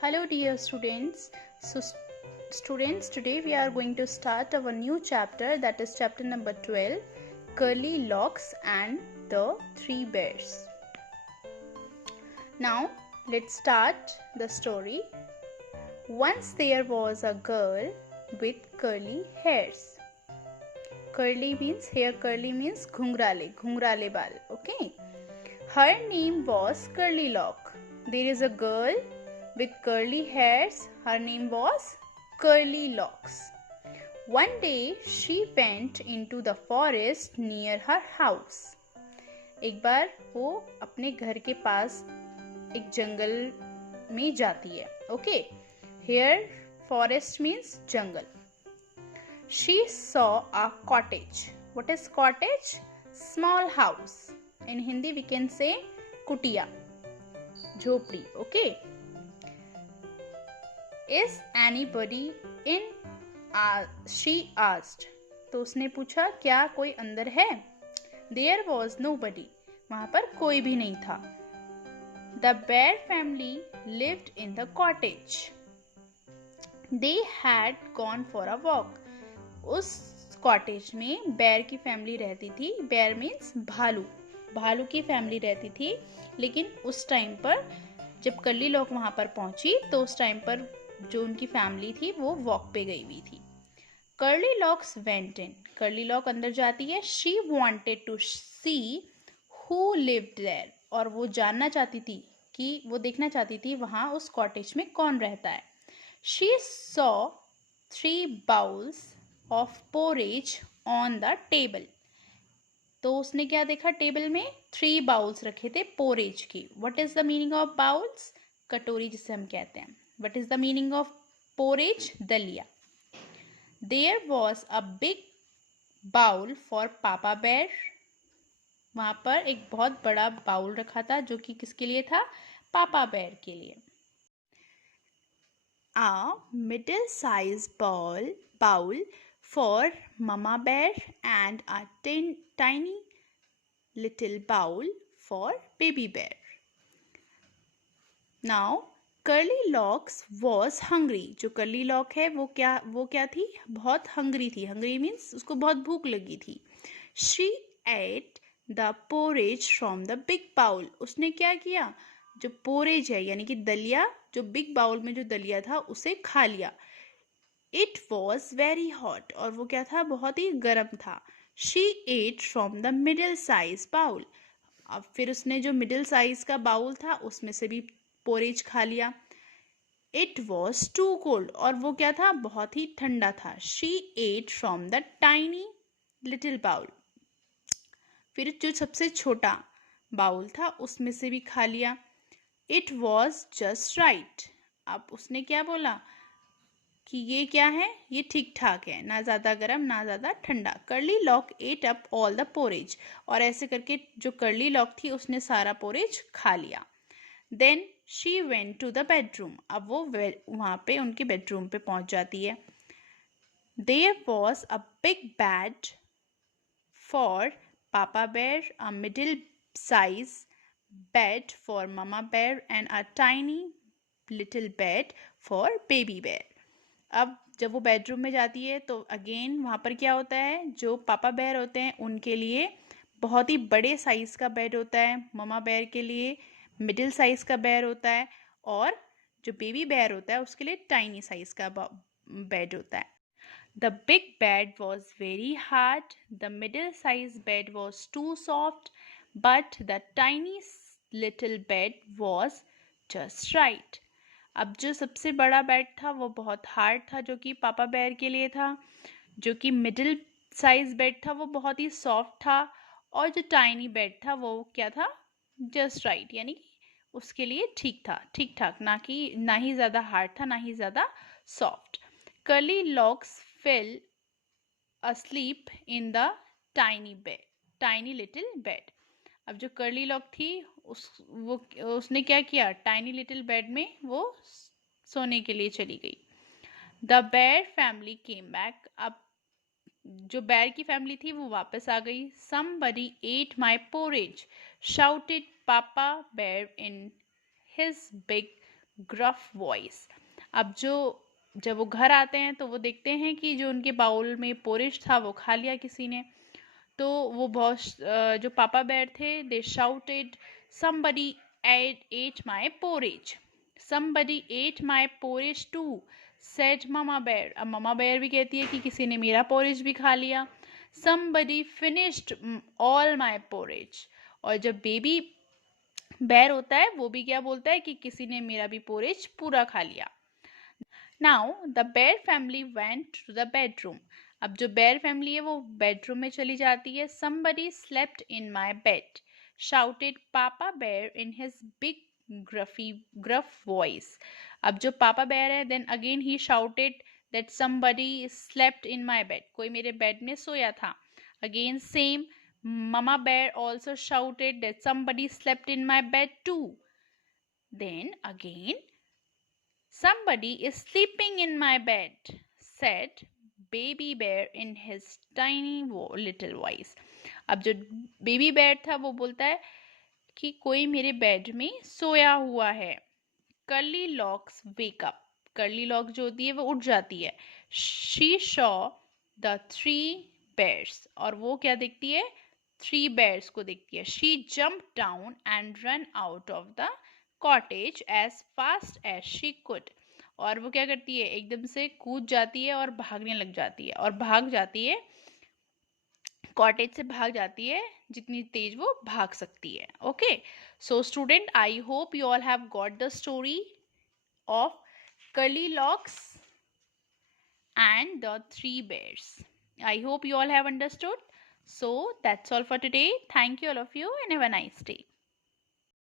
Hello dear students. Students, today we are going to start our new chapter, that is chapter number 12, Curly Locks and the Three Bears. Now let's start the story. Once there was a girl with curly hairs. Curly means घुंघराले बाल. Okay. Her name was Curly Lock. There is a girl with curly hairs. Her name was Curly Locks. One day she went into the forest near her house. एक बार वो अपने घर के पास एक जंगल में जाती है. Okay. Here forest means jungle. She saw a cottage. What is cottage? Small house. In Hindi we can say कुटिया, झोपड़ी. Okay. Is anybody in? She asked. तो उसने पूछा क्या कोई अंदर है? There was nobody. वहां पर कोई भी नहीं था. The bear family lived in the cottage. They had gone for a walk. उस कॉटेज में बेयर की फैमिली रहती थी. बेयर मीन्स भालू की फैमिली रहती थी. लेकिन उस टाइम पर जब कर्ली लॉक वहां पर पहुंची तो उस टाइम पर जो उनकी फैमिली थी वो वॉक पे गई हुई थी. Curly Locks went in. Curly Lock अंदर जाती है. She wanted to see who lived there. और वो जानना चाहती थी कि वो देखना चाहती थी वहां उस कॉटेज में कौन रहता है. She saw 3 bowls of porridge on the table. तो उसने क्या देखा टेबल में? 3 बाउल्स रखे थे पोरेज की. What is the meaning of bowls? कटोरी जिसे हम कहते हैं. What is the meaning of porridge? दलिया. There was a big bowl for papa bear. वहां पर एक बहुत बड़ा बाउल रखा था जो कि किसके लिए था? पापा बेयर के लिए. A middle-sized bowl for Mama Bear and a tiny little bowl for Baby Bear. Now Curly Locks was hungry. जो Curly Lock है वो क्या थी? बहुत hungry थी. Hungry means उसको बहुत भूख लगी थी. She ate the porridge from the big bowl. उसने क्या किया? जो पोरेज है यानी कि दलिया, जो बिग बाउल में जो दलिया था उसे खा लिया. It was very hot. और वो क्या था? बहुत ही गर्म था. She ate from the middle size bowl. अब फिर उसने जो मिडिल साइज का बाउल था उसमें से भी पोरेज खा लिया. It was too cold. और वो क्या था? बहुत ही ठंडा था. She ate from the tiny little bowl. फिर जो सबसे छोटा बाउल था उसमें से भी खा लिया. It was just right. अब उसने क्या बोला कि ये क्या है? ये ठीक ठाक है, ना ज़्यादा गर्म ना ज़्यादा ठंडा. Curly Lock ate up all the porridge. और ऐसे करके जो कर्ली लॉक थी उसने सारा पोरेज खा लिया. Then she went to the bedroom. अब वो वहाँ पे उनके बेडरूम पे पहुँच जाती है. There was a big bed for papa bear, a middle size bed for mama bear and a tiny little bed for baby bear. अब जब वो बेडरूम में जाती है तो अगेन वहाँ पर क्या होता है? जो पापा बेयर होते हैं उनके लिए बहुत ही बड़े साइज का बेड होता है. ममा बेयर के लिए मिडिल साइज का बेड होता है. और जो बेबी बेयर होता है उसके लिए टाइनी साइज का बेड होता है. The big bed was very hard. The middle size bed was too soft. But the tiny little bed was just right. अब जो सबसे बड़ा बेड था वो बहुत हार्ड था जो कि पापा बेयर के लिए था. जो कि मिडिल साइज बेड था वो बहुत ही सॉफ्ट था. और जो टाइनी बेड था वो क्या था? जस्ट राइट, यानी कि उसके लिए ठीक था, ठीक ठाक, ना ही ज़्यादा हार्ड था ना ही ज़्यादा soft. Curly locks fell asleep in the tiny little bed. अब जो कर्ली लॉक थी उसने क्या किया? टाइनी लिटिल बेड में वो सोने के लिए चली गई. The bear family came back. अब जो बेयर की फैमिली थी वो वापस आ गई. Somebody ate my porridge, shouted Papa Bear in his big gruff voice. अब जब वो घर आते हैं तो वो देखते हैं कि जो उनके बाउल में पोरिश था वो खा लिया किसी ने. तो वो जो पापा बेर थे, दे shouted, somebody ate my porridge. Somebody ate my porridge too, said mama bear. अब ममा बेर भी कहती है कि किसी ने मेरा पोरिज भी खा लिया. Somebody finished all my porridge. और जब बेबी बेर होता है वो भी क्या बोलता है कि किसी ने मेरा भी पोरिज पूरा खा लिया. Now the bear family went to the bedroom. अब जो बेर फैमिली है वो बेडरूम में चली जाती है. somebody slept in my bed, shouted papa bear in his big gruff voice. अब जो पापा बेर है, then again he shouted that somebody slept in my bed. कोई मेरे बेड में सोया था. Again same, mama bear also shouted that somebody slept in my bed too. Then again, somebody is sleeping in my bed, said baby bear in his tiny little voice. अब जो baby बेर था वो बोलता है कि कोई मेरे बेड में सोया हुआ है. Curly locks wake up. Curly lock जो होती है वो उठ जाती है. She saw the 3 bears. और वो क्या देखती है? 3 bears को देखती है. She jump down and run out of the cottage as fast as she could. और वो क्या करती है? एकदम से कूद जाती है और भागने लग जाती है, और भाग जाती है, कॉटेज से भाग जाती है जितनी तेज वो भाग सकती है. Okay, so student, I hope you all have got the story of curly locks and the 3 bears. I hope you all have understood. So that's all for today. Thank you all of you and have a nice day.